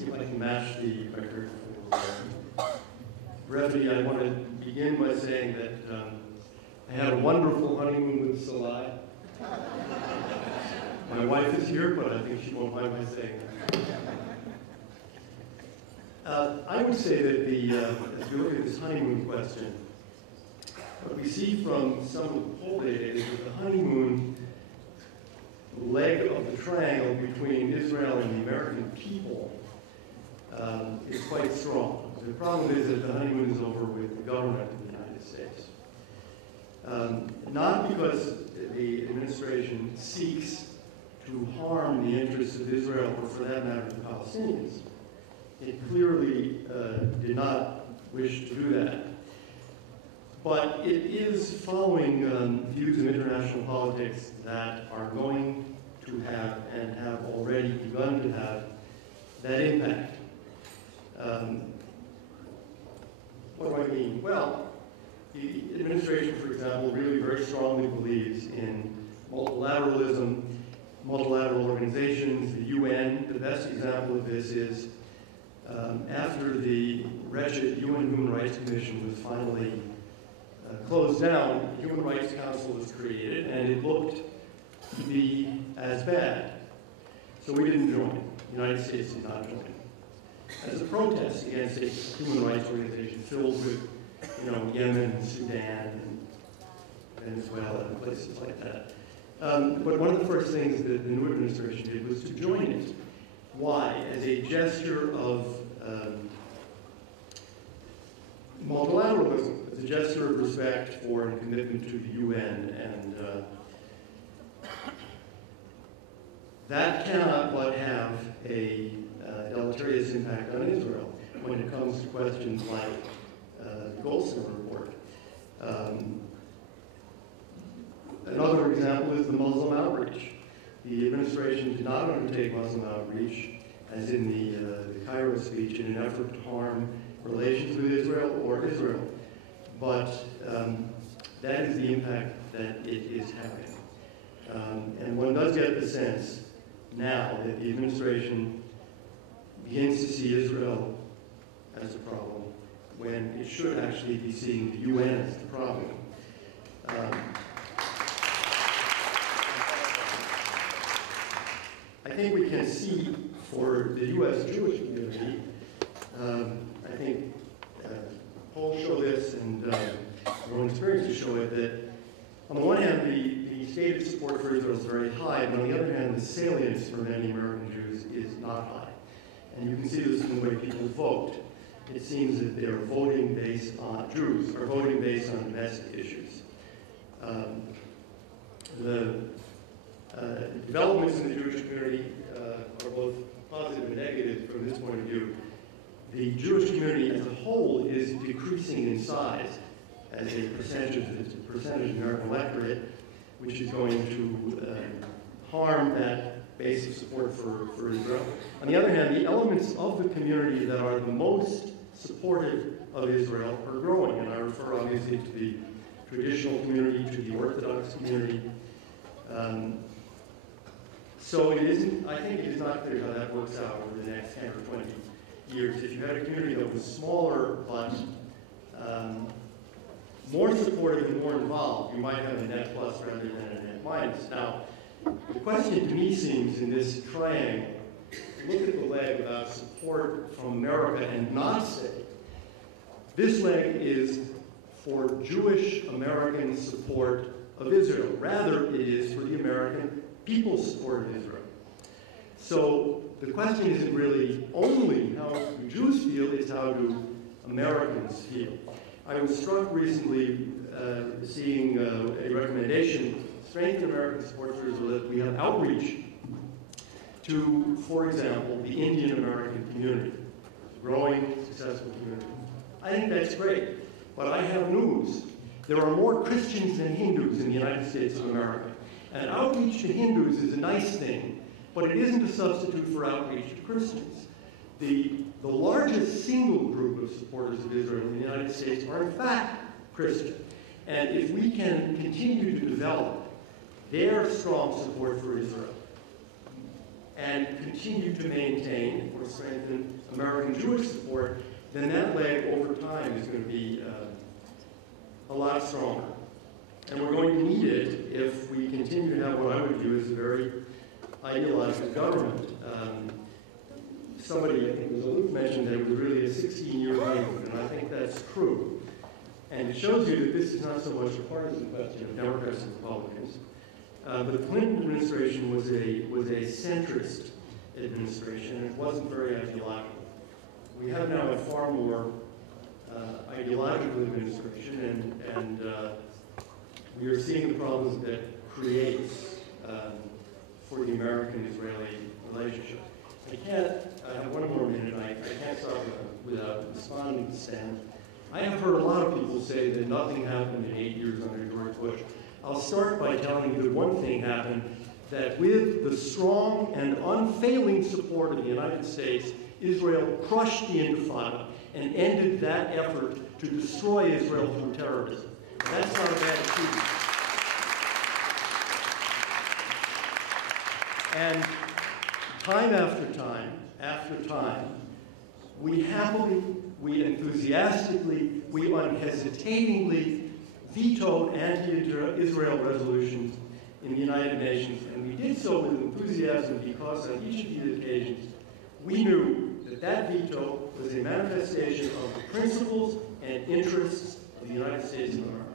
see if I can match the record for brevity. I want to begin by saying that I had a wonderful honeymoon with Salai. My wife is here, but I think she won't mind my saying that. I would say that as we look at this honeymoon question, what we see from some of the poll data is that the honeymoon leg of the triangle between Israel and the American people is quite strong. The problem is that the honeymoon is over with the government of the United States. Not because the administration seeks to harm the interests of Israel, or for that matter, the Palestinians. It clearly did not wish to do that. But it is following views of international politics that are going to have, and have already begun to have, that impact. What do I mean? Well, the administration, for example, really very strongly believes in multilateralism, multilateral organizations, the UN. The best example of this is after the wretched UN Human Rights Commission was finally closed down, the Human Rights Council was created, and it looked to be as bad. So we didn't join. The United States did not join. As a protest against a human rights organization filled with, Yemen and Sudan and Venezuela and places like that. But one of the first things that the new administration did was to join it. Why? As a gesture of multilateralism, as a gesture of respect for and commitment to the UN, and that cannot but have a deleterious impact on Israel when it comes to questions like the Goldstone report. Another example is the Muslim outreach. The administration did not undertake Muslim outreach, as in the Cairo speech, in an effort to harm relations with Israel or Israel. But that is the impact that it is having. And one does get the sense now that the administration begins to see Israel as a problem when it should actually be seeing the UN as the problem. I think we can see for the U.S. Jewish community, I think polls show this, and our own experiences show it, that on the one hand, the stated support for Israel is very high, but on the other hand, the salience for many American Jews is not high. And you can see this in the way people vote. It seems that they're voting based on, Jews are voting based on domestic issues. The developments in the Jewish community are both positive and negative from this point of view. The Jewish community as a whole is decreasing in size as a percentage of the American electorate, which is going to harm that base of support for Israel. On the other hand, the elements of the community that are the most supportive of Israel are growing, and I refer obviously to the traditional community, to the Orthodox community. So it isn't, I think it is not clear how that works out over the next 10 or 20 years. If you had a community that was smaller but more supportive and more involved, you might have a net plus rather than a net minus. Now, the question to me seems in this triangle, look at the leg about support from America and not say, this leg is for Jewish American support of Israel. Rather, it is for the American people's support of Israel. So the question isn't really only how do Jews feel, it's how do Americans feel. I was struck recently seeing a recommendation, strengthen American support for Israel, that we have outreach to, for example, the Indian American community, a growing, successful community. I think that's great, but I have news. There are more Christians than Hindus in the United States of America. And outreach to Hindus is a nice thing, but it isn't a substitute for outreach to Christians. The largest single group of supporters of Israel in the United States are in fact Christian. And if we can continue to develop their strong support for Israel, and continue to maintain or strengthen American Jewry support, then that leg over time is going to be a lot stronger. And we're going to need it if we continue to have what I would view as a very ideological government. Somebody, I think it was Luke, mentioned that it was really a 16-year honeymoon, and I think that's true. And it shows you that this is not so much a partisan question of Democrats and Republicans. But the Clinton administration was a centrist administration, and it wasn't very ideological. We have now a far more ideological administration, and we are seeing the problems that creates for the American-Israeli relationship. I have one more minute, and I can't start without responding to Stan. I have heard a lot of people say that nothing happened in 8 years under George Bush. I'll start by telling you that one thing happened, that with the strong and unfailing support of the United States, Israel crushed the Intifada and ended that effort to destroy Israel through terrorism. That's not a bad achievement. And time after time, we happily, we enthusiastically, we unhesitatingly vetoed anti-Israel resolutions in the United Nations, and we did so with enthusiasm because on each of these occasions, we knew that that veto was a manifestation of the principles and interests of the United States of America.